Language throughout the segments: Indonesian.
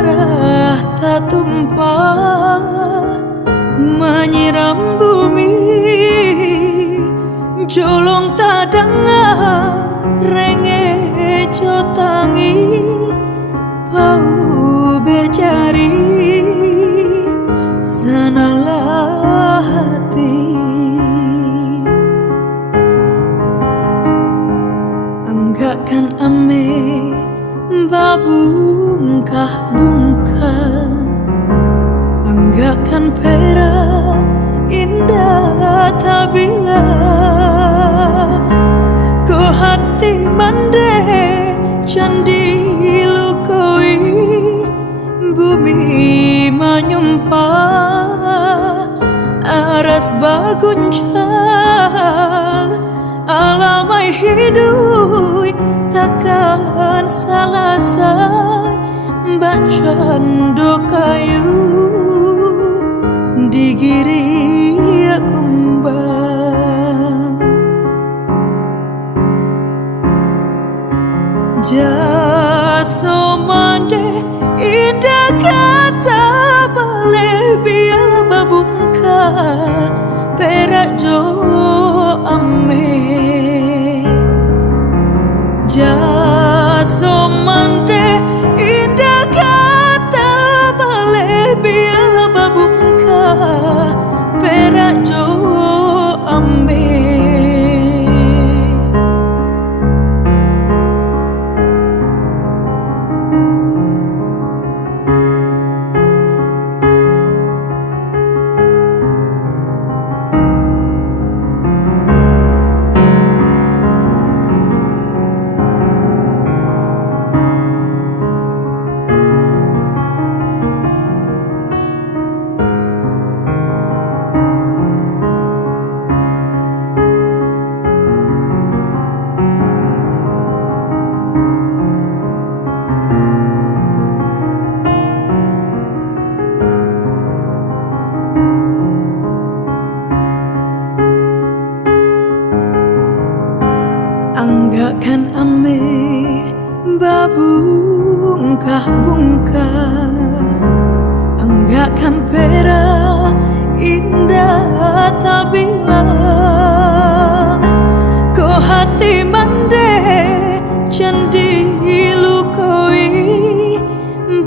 darah tak tumpah menyiram bumi, jolong tak dengar renge jotangi pau becari senanglah hati. Anggakkan ame babungkah-bungkah, anggakkan perak indah tak bilang. Ko hati mande candi lukoi, bumi menyumpah aras baguncang. Alamai hidup takkan salah say bacaan dokayu digiri kumbang. Jaso mande indah kata bale biar babungkah perak jo ame. Jaso mande indah kata bale biar babungkah perak jo ame. Anggakkan ame babungkah-bungkah, anggakkan perak indah tak bilang. Ko hati mande candi lukoi,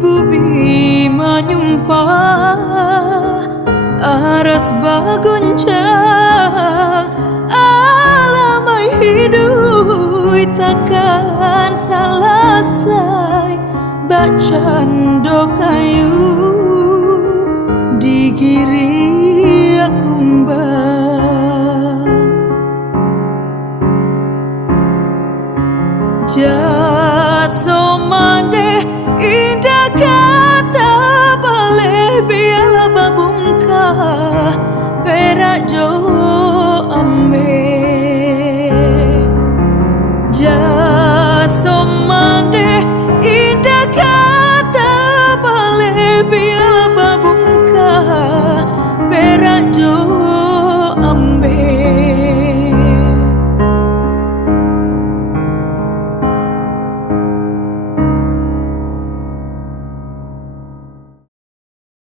bumi menyumpah aras baguncang. Alamai hidup takkan salah say bacaan dokayu digiri